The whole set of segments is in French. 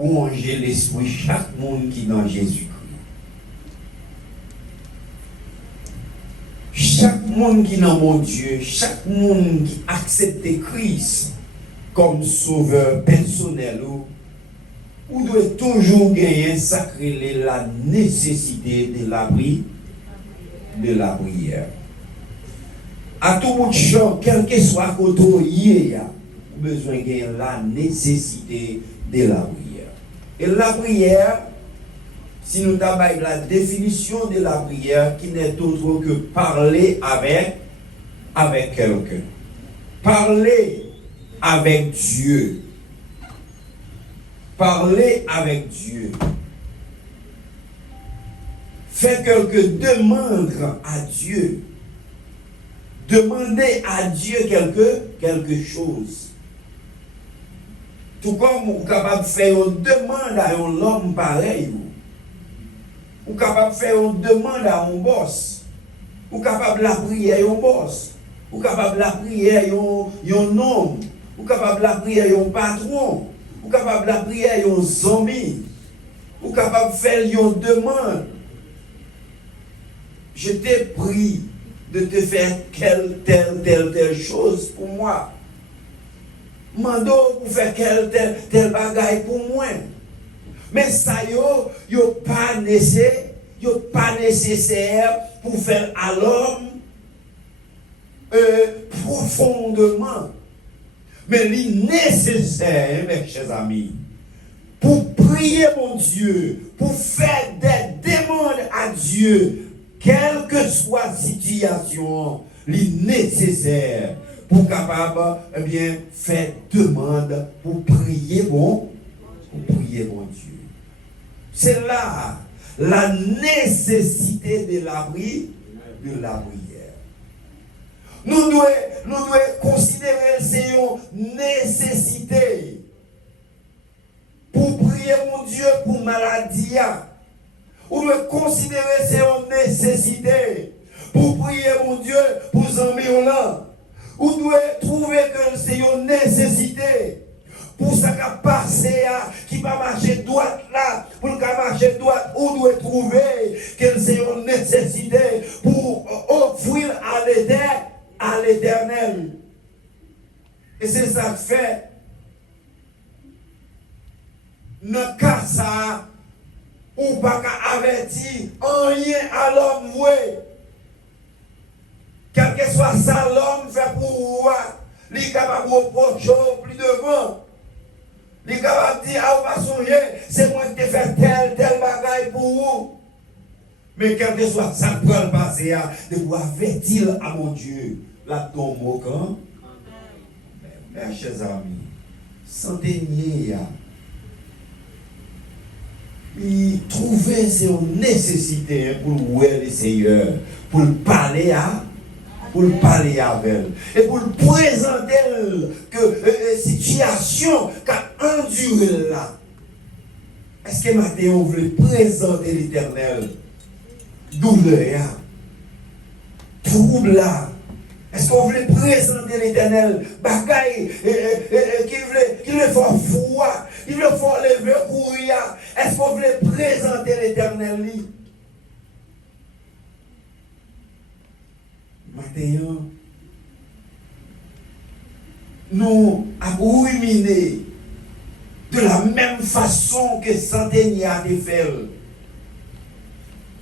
louanger l'esprit chaque monde qui est dans Jésus-Christ. Chaque monde qui est dans mon Dieu, chaque monde qui accepte Christ comme sauveur personnel, ou doit toujours gagner sacré la nécessité de la prière. À tout bout de champ, quel que soit côté il y a besoin de gagner la nécessité de la prière. Et la prière, si nous avons la définition de la prière, qui n'est autre que parler avec quelqu'un. Parler avec Dieu. Parler avec Dieu. Faire quelques demandes à Dieu. Demander à Dieu quelque chose. Tout comme vous êtes capable de faire une demande à un homme pareil. Vous êtes capable de faire une demande à un boss. Vous êtes capable de la prier à un boss. Vous êtes capable de la prier à un homme. Vous êtes capable de la prier à un patron. Vous êtes capable de la prier à un ami. Vous êtes capable de faire une demande. Je t'ai pris de te faire telle chose pour moi. Mando pour faire tel bagaille pour moi. Mais ça yo pas nécessaire pour faire à l'homme profondément. Mais il est nécessaire, mes chers amis, pour prier mon Dieu, pour faire des demandes à Dieu, quelle que soit la situation, il est nécessaire pour capable faire demande pour prier mon Dieu. C'est là la nécessité de la prière. Nous devons considérer c'est une nécessité pour prier mon Dieu pour maladie. Nous devons considérer c'est une nécessité pour prier mon Dieu pour zambir là. Vous devez trouver que c'est une nécessité pour ça qui passe, qui va marcher droite là, pour qu'il marcher droite, vous devez trouver que c'est une nécessité pour offrir à l'Éternel. Et c'est ça que fait. Dans cas ça, ou pas avertir rien à l'homme voué. Quel que soit ça, l'homme fait pour vous, il est capable de reprocher plus devant. Il est capable de dire, ah, vous va songer, c'est moi qui ai fait tel bagaille pour vous. Mais quel que soit ça, pour le passer, de vous avertir à mon Dieu, la tombe au camp. Mes chers amis, centenier, il trouvait c'est une nécessité pour louer le Seigneur, pour parler avec elle et pour présenter que situation qu'a enduré là. Est-ce que maintenant on veut présenter l'Éternel douleur, trouble là? Est-ce qu'on veut présenter l'Éternel bagaille qui veut faire froid, qui veut faire lever courir? Est-ce qu'on veut présenter l'Éternel lui? Maintenant, nous avons ruminé de la même façon que Centenier a fait.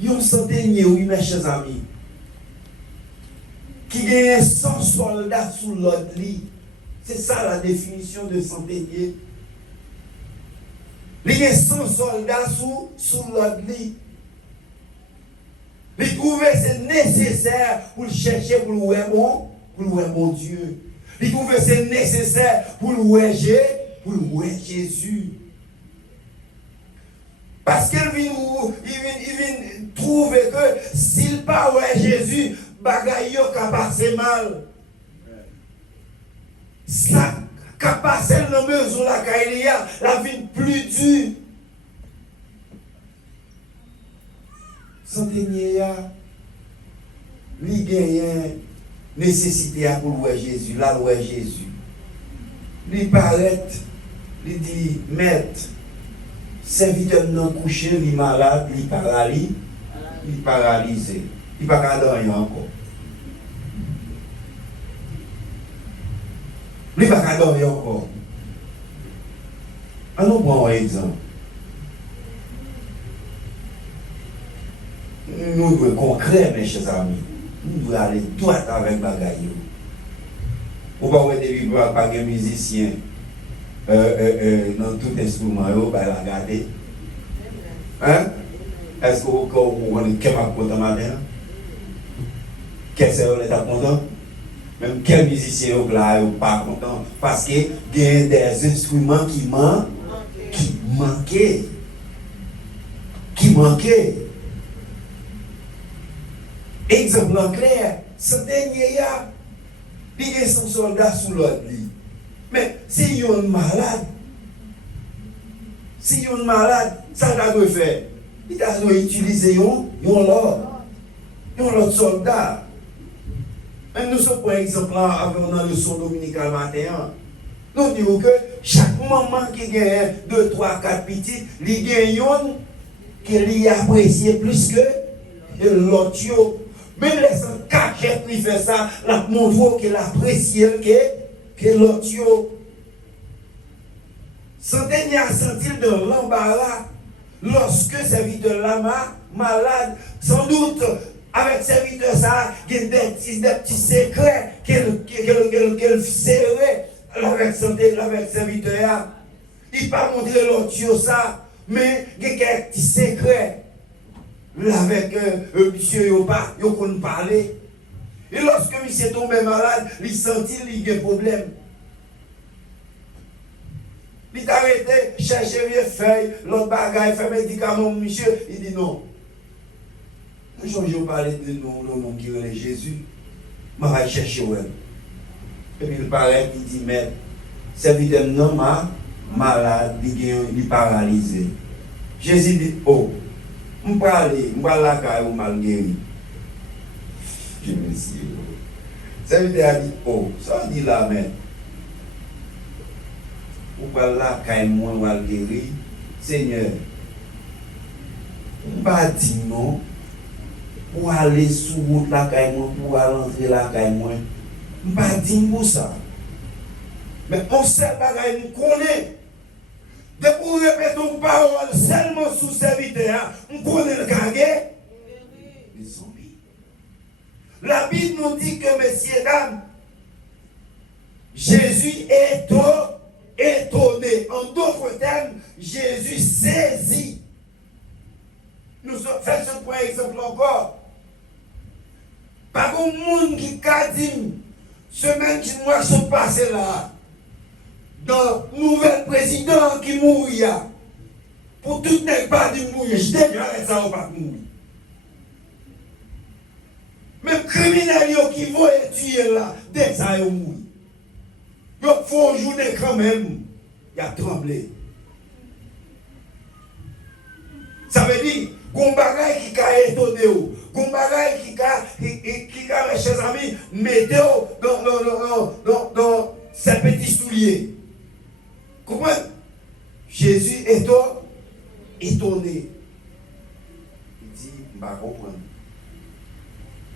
Il y a un Centenier, oui, mes chers amis, qui a 100 soldats sous l'autre lit. C'est ça la définition de Centenier. Il y a 100 soldats sous l'autre lit. Il trouvait c'est nécessaire pour le chercher, pour louer mon Dieu. Il trouvait c'est nécessaire pour louer Jésus. Parce qu'il vient trouver que s'il pas louer Jésus, bagaille ka passe mal. Ça ka passe dans mesure la kailia, la vie plus dure. Centenier, lui gagne nécessité pour louer Jésus, la louer Jésus. Lui paraît, lui dit, maître, serviteur non couché, il est malade, il est paralysé. Il n'est pas dormir encore. Il n'est pas dormir encore. On nous prend un exemple. Nous devons concret, mes chers amis. Nous devons aller droit avec bagaille. Ou pas des livres par des musiciens dans tout instrument, on va la garder. Hein? Est-ce que vous connaissez quel content matin? Quel est l'état content? Même quel musicien n'est pas content? Parce qu'il y a des instruments qui manquaient. Exemple en clair, ce dernier là, il y a son soldat sous l'autre lit. Mais si il est malade, ça doit faire. Il doit utiliser un soldat. Même nous sommes par exemple dans le son dominical matin. Nous disons que chaque maman qui gagne 2, 3, 4 petites, il gagne une qui apprécie plus que l'autre. Mais laisse un cachet qui fait ça, la montre qu'il apprécie que l'autre. Centaine a senti de l'embarras lorsque serviteur lama malade, sans doute avec serviteur ça, il y a des petits secrets qu'elle serrait avec serviteur. Il n'a pas montré l'autre ça, mais il y a quelques petits secrets. Avec monsieur Yopa, il ne parler. Et lorsque monsieur est tombé malade, il sentit qu'il y a un problème. Il a arrêté, chercher une feuille, l'autre bagaille, fait médicament, monsieur. Il dit non. Nous changeons parler de nous, le nom qui est Jésus. Je vais chercher où. Et puis il paraît, il dit, mais serviteur non malade, il est paralysé. Jésus dit, oh. Je vais aller la caille ou mal guéri. Je me suis dit, ça veut dire, oh, ça dit là, mais, ou pas la caille ou mal guéri, Seigneur, je ne vais pas dire non, pour aller sous route la caille, pour aller entrer la caille, je ne vais pas dire pour ça. Mais on sait que nous connaissons. De pour répéter une parole seulement sous serviteur, on connaît le gagné. Les zombies. La Bible nous dit que, messieurs, dames, Jésus est étonné. En d'autres termes, Jésus saisit. Nous faisons pour exemple encore. Par un monde qui a dit, semaine qui nous sont passées là, dans le nouvel président qui mourit, pour tout n'est pas de mourir, je déjà ça ou pas mourir. Même criminels qui vont tuer là, dès que ça a mourir. Il faut une journée quand même, il a tremblé. Ça veut dire, qu'on bagaille qui a étonné, qu'on bagaille qui a, chers amis, mettez dans ses petits souliers. Comment Jésus est étonné. Il dit, je ne vais pas comprendre.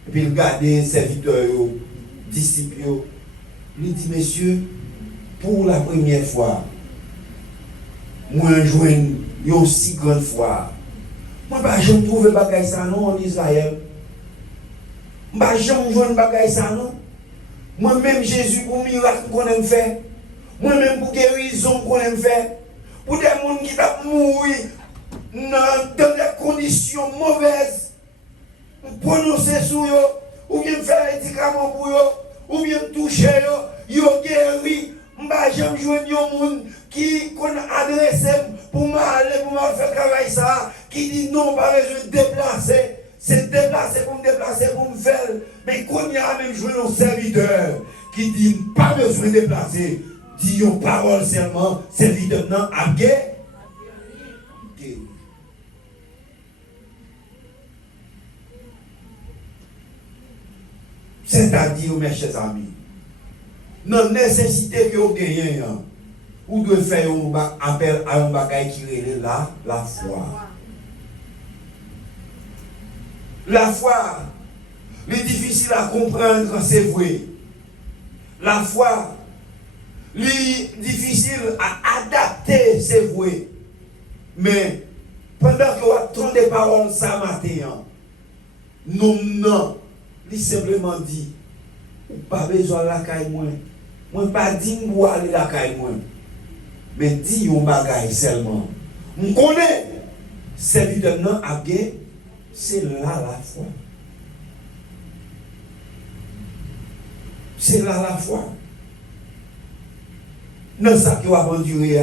Et puis il regarde les serviteurs, les disciples. Il dit, messieurs, pour la première fois, moi je joue une aussi grande foi. Moi je ne trouve pas ça non en Israël. Je ne trouve pas ça non. Moi-même Jésus pour miracle qu'on aime faire. Moi-même pour guérison qu'on aime faire, pour des gens qui ont mouru dans des conditions mauvaises, prononcer sur eux, ou bien faire des médicaments pour eux, ou bien toucher eux, ils ont guéri. Je vais jouer des gens qui ont adressé pour m'aller, pour me faire travailler ça, qui dit non, pas besoin de déplacer. C'est déplacer pour me déplacer, pour me faire. Mais quand il y a même joué un serviteur qui dit pas besoin de déplacer. Disons parole seulement, serviteur non, à guerre. C'est-à-dire, mes chers amis, non nécessité que vous gagnez, ou devez faire un appel à un bagage qui est là, la foi. La foi, est difficile à comprendre, c'est vrai. La foi, est difficile à adapter, c'est vrai. Mais pendant que vous attendez des paroles ça matin, non, il simplement dit, ou pas besoin de la caille moi. Moi pas dit pour aller la caille moi. Mais dit un bagage seulement. On connaît serviteur non à bien, c'est là la foi. C'est là la foi. Dans ça qui va endurer,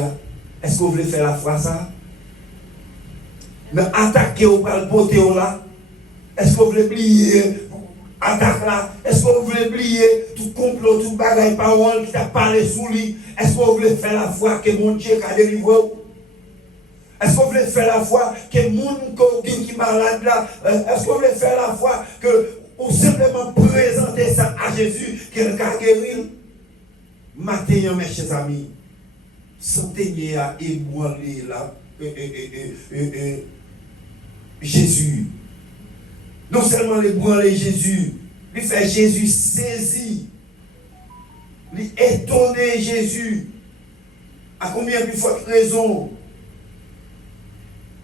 est-ce que vous voulez faire la foi ça? Mais attaquer ou pas le poter là? Est-ce que vous voulez plier? Attaque là? Est-ce que vous voulez plier tout complot, tout bagaille parole qui t'a parlé sous lui? Est-ce que vous voulez faire la foi que mon Dieu a délivré? Est-ce que vous voulez faire la foi que mon qui est malade là? Est-ce que vous voulez faire la foi que ou simplement présenter ça à Jésus qui est guéri? Matin, mes chers amis, sentez à ébranler là. Jésus. Non seulement ébranler Jésus, il fait Jésus saisi, il étonner Jésus. À combien plus forte raison?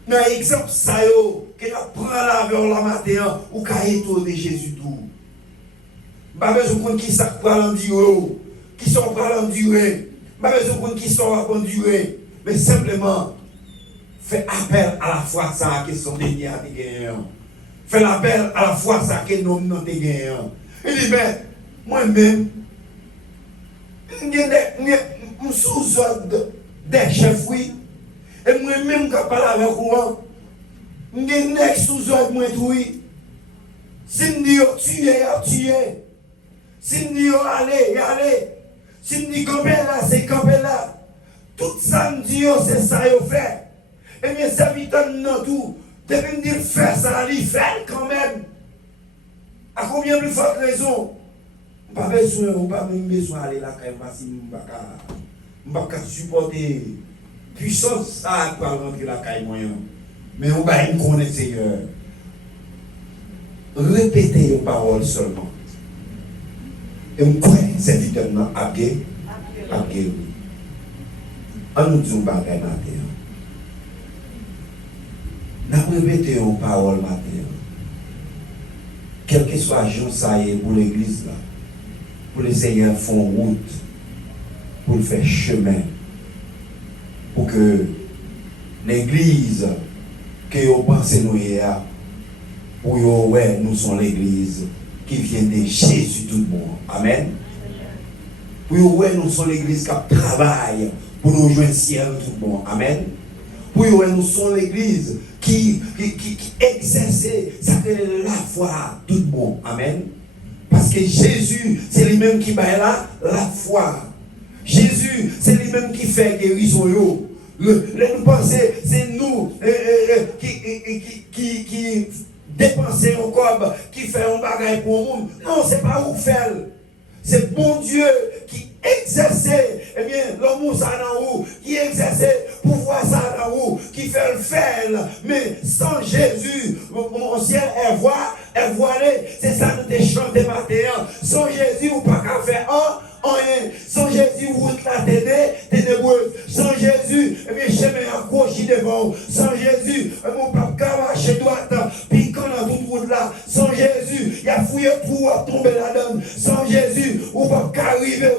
Dans l'exemple, ça y est, qu'il prend la vers la matin, ou qu'il étonner Jésus tout. Pas besoin de qui ça prend l'endurer, qui sont prêts à l'endurer. Pas besoin de qui sont à endurer, mais simplement, fait appel à la foi ça qui sont déniés à gagner. Fait l'appel à la foi ça qui nous n'ont pas gagné. Il dit, mais moi-même, je suis sous ordre des chefs, oui. Et moi-même, quand je parle avec vous, je suis sous ordre de oui. Si je dis tuer. Si je dis allez. Si je dis camper là, c'est camper là. Tout ça, c'est ça qu'il fait. Et mes serviteurs non tout, depuis me dire faire ça, il fait quand même. À combien plus forte raison? Pas besoin, ou pas même besoin d'aller là quand même, parce que je ne peux pas supporter puissance ça pour rentrer la caille moyen. Mais on va me connaître Seigneur. Répétez les paroles seulement. Et on croit que serviteur non a guéri. On nous dit un bagage matin. Nous répétons une parole matin. Quel que soit le jour ça y est pour l'église là, pour les seigneurs font route, pour faire chemin, pour que l'église que vous pensez nous hier, pour que ouais, nous sommes l'église qui vient de Jésus tout le monde. Amen. Pour que ouais, nous sommes l'église qui travaille pour nous joindre ciel tout le monde. Amen. Pour que nous sommes l'église qui exerce la foi tout le monde. Amen. Parce que Jésus, c'est lui-même qui bat là la foi. Jésus, c'est lui-même qui fait guérison. Nous pensons, c'est nous qui dépensons au corps, qui fait un bagage pour le monde. Non, ce n'est pas vous faire. C'est bon Dieu qui exerçait, eh bien, l'homme ça dans vous, qui exerçait pouvoir ça dans vous, qui fait le faire. Mais sans Jésus, mon ciel est voilé. C'est ça nous te chanté matin. Sans Jésus, vous pas qu'à faire rien. Sans Jésus, vous la ténébreuse. Sans Jésus, eh bien, chemin à gauche devant. Sans Jésus, mon papa marcher droite. Puis quand on a toute route là, sans Jésus, il y a fouillé tout à tomber là-dedans. Sans Jésus, on va pas arriver.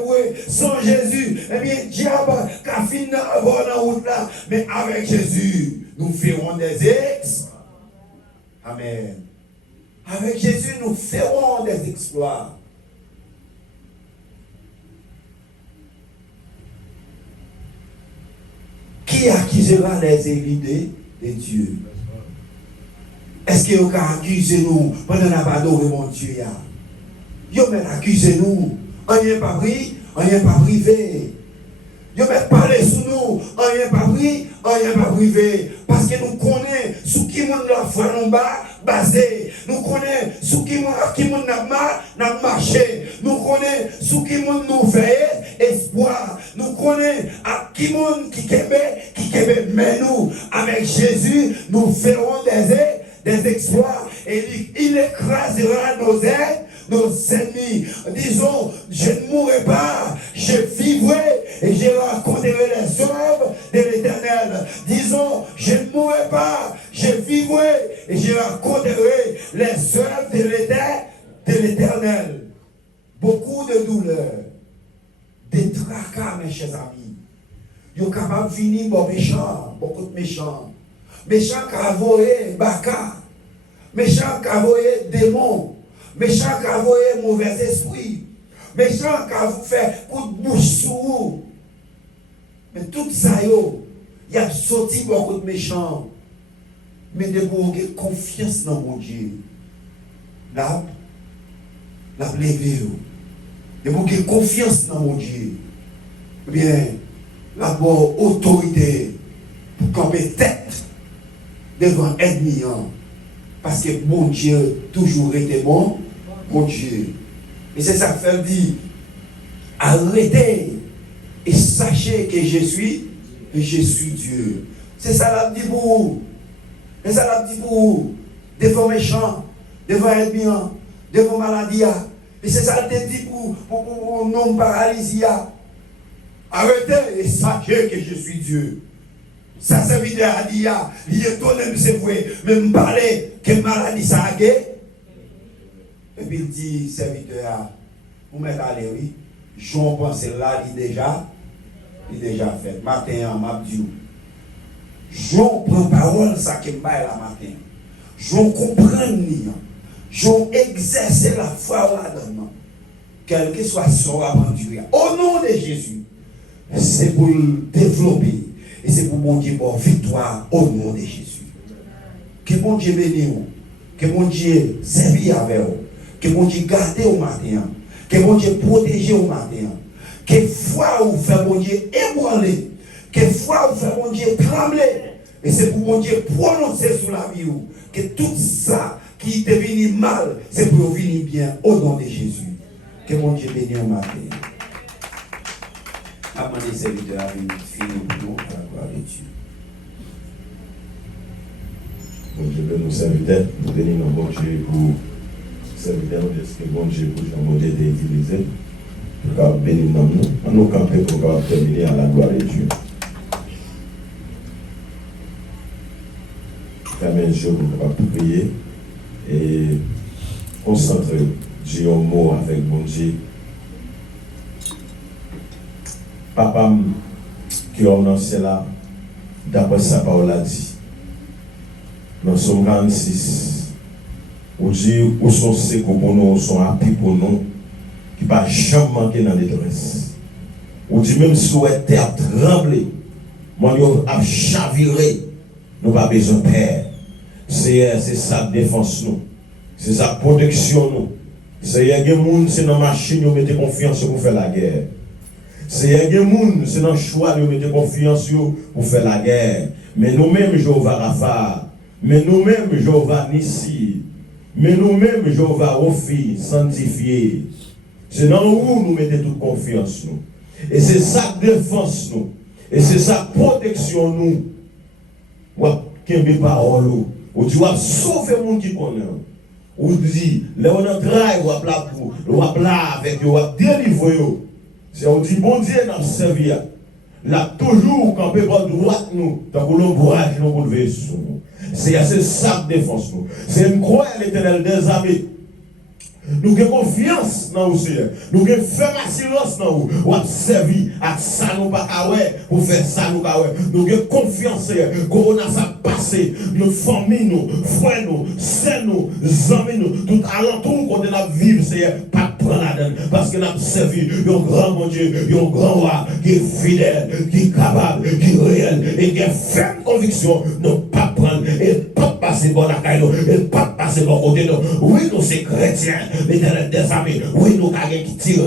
Sans Jésus, eh bien, diable, qu'a fini dans la route là. Mais avec Jésus, nous ferons des ex. Amen. Avec Jésus, nous ferons des exploits. Qui accusera les évidés de Dieu? Est-ce que vous accusez nous pendant qu'on n'a pas adoré mon Dieu? Vous même accusez nous. On n'est pas pris, on n'est pas privé. Vous même parlé sur nous. On n'est pas pris, on n'est pas privé. Parce que nous connaissons sous qui nous la foi nous basé. Nous connaissons sous qui nous n'a marché. Nous connaissons sous qui nous fait espoir. Nous connaissons à qui kebe, mais nous, avec Jésus, nous ferons des exploits et il écrasera nos ennemis. Disons, je ne mourrai pas, je vivrai et je raconterai les œuvres de l'Éternel. Disons, je ne mourrai pas, je vivrai et je raconterai les œuvres de l'Éternel. Beaucoup de douleurs, des tracas, mes chers amis. Ils sont capables de venir pour méchants, beaucoup de méchants. Méchants qui ont volé baka, méchants qui ont volé démons, méchants qui ont volé mauvais esprits, méchants qui ont fait coup de bouche sur vous. Mais tout ça, il y a sorti beaucoup de méchants. Mais de vous avoir confiance dans mon Dieu. Là, levez-vous. De vous avoir confiance dans mon Dieu. Bien, la bonne autorité pour camper tête devant l'ennemi. Parce que mon Dieu toujours été bon, mon Dieu. Et c'est ça que fait dire, arrêtez et sachez que je suis Dieu. C'est ça la dit pour vous. C'est ça la dit pour vous. Devant méchants, devant l'ennemi, devant maladie. Et c'est ça la dit pour non paralysie. Arrêtez et sachez que je suis Dieu. Ça serviteur a dit, il est étonné de se voir, mais me parler que maladie ça a gagné. Et puis il dit, serviteur, vous m'êtes allé, oui. J'en pense là, il est déjà fait. Matin, m'a dit, j'en prends parole, ça qui me baille la matin. J'en comprends, j'en exerce la foi là-dedans. Quel que soit son aventure. Au nom de Jésus, c'est pour le développer. Et c'est pour mon Dieu pour victoire au nom de Jésus. Que mon Dieu bénisse, que mon Dieu serve avec vous, que mon Dieu garde au matin, que mon Dieu protège au matin, que foi vous fait mon Dieu ébranler, que foi vous fait mon Dieu trembler. Et c'est pour mon Dieu prononcer sur la vie, que tout ça qui est venu mal, c'est pour venir bien au nom de Jésus. Que mon Dieu bénisse au matin. Avant les serviteurs à venir finir pour nous, à la gloire de Dieu. Bon Dieu, nous serviteurs, nous bénissons bon Dieu pour serviteurs, est-ce que bon Dieu pour Jean-Modé d'utiliser pour bénir nous, nous camper pour terminer à la gloire de Dieu. Fermez les yeux pour prier et concentrer Dieu un mot avec bon Dieu. Papa, qui est dans ce là, d'après sa parole a dit, dans Somme 46, où dit, où sont ceux pour nous, où sont appris pour nous, qui ne va jamais manquer dans la détresse. Où dit, même si la terre tremble, mon Dieu a chaviré, nous n'avons pas besoin de père. C'est sa défense, nous. C'est sa protection, nous. C'est des gens qui sont dans la machine, qui mettent confiance pour faire la guerre. C'est des gens qui sont dans le choix, qui mettent confiance pour faire la guerre. Mais nous-mêmes, Jéhovah Rapha, mais nous-mêmes, Jéhovah Nissi, mais nous-mêmes, Jéhovah Rofi, sanctifié. C'est dans où nous mettons toute confiance, nous. Et c'est sa défense, nous. Et c'est sa protection, nous. Qui est mes paroles, ou tu vas sauver le monde qui connaît. Ou dit, là on a travail, ou là avec eux, ou délivrer eux. C'est on dit, bon Dieu, n'a servi. Là, toujours, quand on peut pas droite, nous, tant que l'ombrage, nous, pour lever sur nous. C'est ça de défense, nous. C'est une croix à l'éternel des armées. Nous avons confiance dans vous, Seigneur. Nous avons fait ma silence dans vous. Nous avons servi à ça, nous pas pour faire ça, nous pas. Nous avons confiance, Seigneur. Corona, ça passé. Nos familles, nos frères, nos sœurs, nos amis, nous, tout alentour qu'on a vivre, Seigneur, pas prendre la donne. Parce que nous avons servi un grand bon Dieu, un grand roi qui est fidèle, qui est capable, qui est réel et qui a ferme conviction. Nous pas prendre et pas passer bon la caille, et pas passer bon côté nous. Oui, nous c'est chrétiens, l'Éternel des amis. Oui, nous avons qui tire,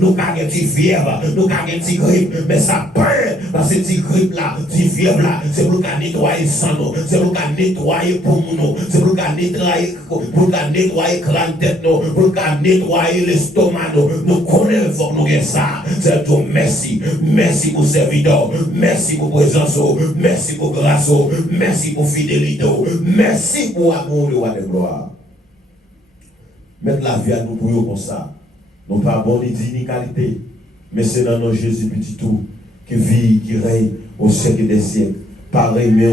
nous avons qui fièvre, nous avons qui grippe, mais ça peine, parce que cette grippe là, cette fièvre là, c'est pour qu'on nettoyer sang nous, c'est pour qu'on nettoyer pour nous, c'est pour qu'on nettoyer crâne tête nous, pour qu'on nettoyer l'estomac nous. Nous connaissons nous ça. C'est tout merci. Merci pour serviteur, merci pour présence, merci pour grâce, merci pour fidélité, merci pour amour de roi de gloire. Mettre la vie à nous pour comme ça. Non pas bon ni qualité, mais c'est dans nos Jésus petit tout qui vit, qui règne au siècle des siècles. Pareil, mais